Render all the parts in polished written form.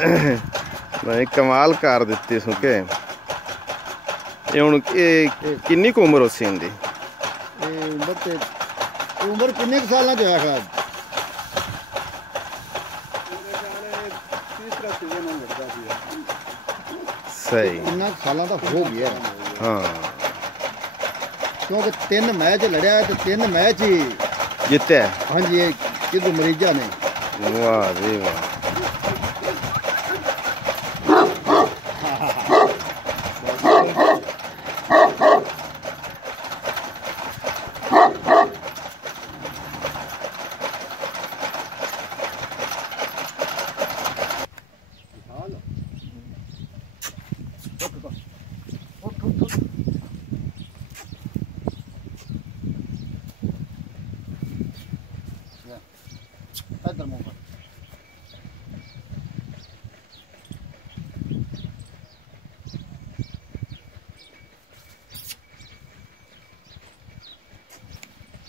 मैं कमाल कर दिती सुके ये हुण किन्नी क उम्र उसी इनदी उम्र किन्ने साल जो है सही इन्ना साल का हो गया हाँ क्योंकि 3 मैच लड़िया है तो 3 मैच ही जितया हाँ जी किधर मरीजा ने वाह जी वाह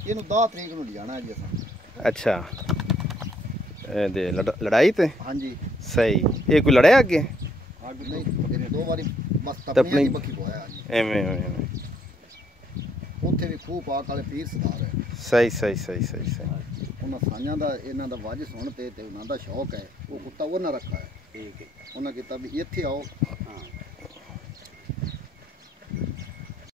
ਇਹਨੂੰ 10 ਤਰੀਕ ਨੂੰ ਲਿਜਾਣਾ ਜੀ ਅਸਾਂ अच्छा दे लड़ाई ते ਹਾਂਜੀ सही ये कोई लड़ाया अगे ਅੱਗ ਨਹੀਂ ਇਹਨੇ 2 ਵਾਰੀ ਬਸ ਤਪਣੀ ਦੀ ਬੱਕੀ ਪਵਾਇਆ ਜੀ एवें ਉੱਥੇ ਵੀ ਖੂਹ ਪਾਕ ਵਾਲੇ ਪੀਰ ਸਰਦਾਰ ਹੈ सही ਉਹਨਾਂ ਸਾਂਝਾਂ ਦਾ ਇਹਨਾਂ ਦਾ ਵਾਜ ਸੁਣ ਤੇ ਉਹਨਾਂ ਦਾ ਸ਼ੌਕ ਹੈ ਉਹ ਕੁੱਤਾ ਉਹਨਾਂ ਰੱਖਾ ਹੈ ਠੀਕ ਹੈ ਉਹਨਾਂ ਕੀਤਾ ਵੀ ਇੱਥੇ ਆਓ ਹਾਂ